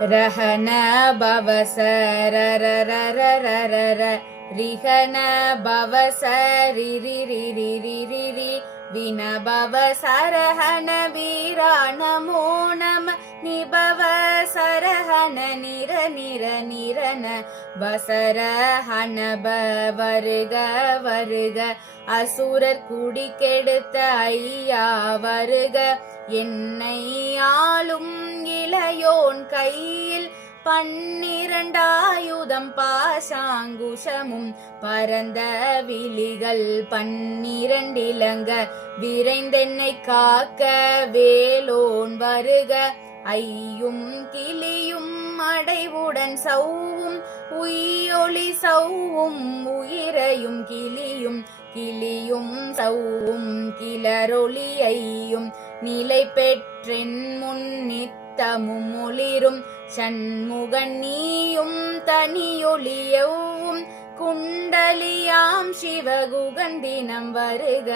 ரஹன பவசரரரரரரர ரிஹன பவசரிரிரிரிரிரிரி வினபவ சரஹன வீரா நமோ நம நிபவ சரஹன நிர நிர நிரன வசரஹன வருக வருக அசுரர் குடி கெடுத்த ஐயா வருக என்னை ஆளும் இளையோன் கையில் 12 ஆயுதம் பாசாங்குஷமும் பரந்த விழிகள் 12 இலங்க விரைந்தென்னை காக்க வேலோன் வருக ஐயும் கிளியும் அடைவுடன் சௌவும் உயிரொளி சௌவும் உயிரையும் கிளியும் கிளியும் சௌவும் கிளரொளி ஐயும் நிலை பெற்றென் முன்னித்தமும் ஒளிரும் சண்முகன் நீயும் தனியொளியவும் குண்டலியாம் சிவகுகன் தினம் வருக.